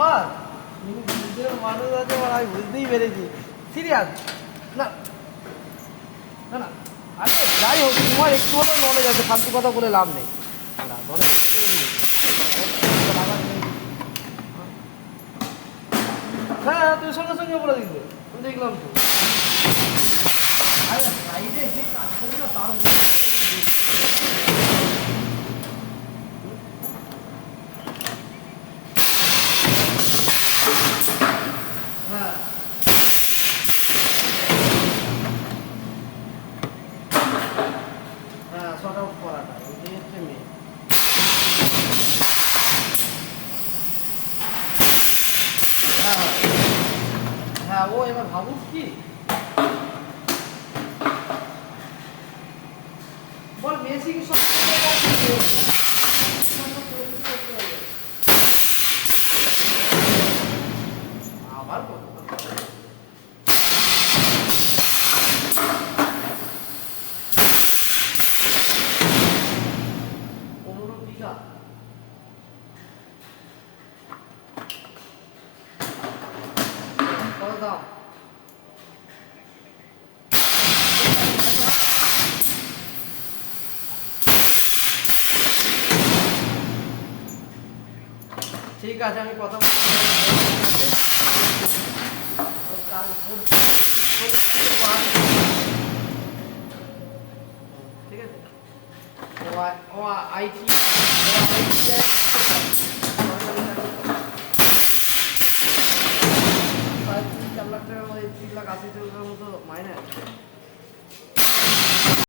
আবার মানুষ আছে, আমি বুঝতেই পেরেছি। সিরিয়াস না না না, আরে যাই হোক, তোমার একটু হলেও নলেজ আছে, ফালতু কথা বলে লাভ নেই। না নলেজ হ্যাঁ, তুমি সঙ্গে সঙ্গে বলে দিতে, আমি দেখলাম তো। আরে সাইডে যে কাজ করি না তার উপর হ্যাঁ হ্যাঁ, শর্ট আউট করাটা ওইটাই হচ্ছে মেয়ে। হ্যাঁ হ্যাঁ, ও এবার ভাবুক কি বল, মেসি কি সব আবার বল 15 বিঘা। কত দাম? ঠিক আছে, আমি কথা ঠিক আছে। ও আইটি 3-4 লাখ টাকা, 3,80,000 মতো মাইনে।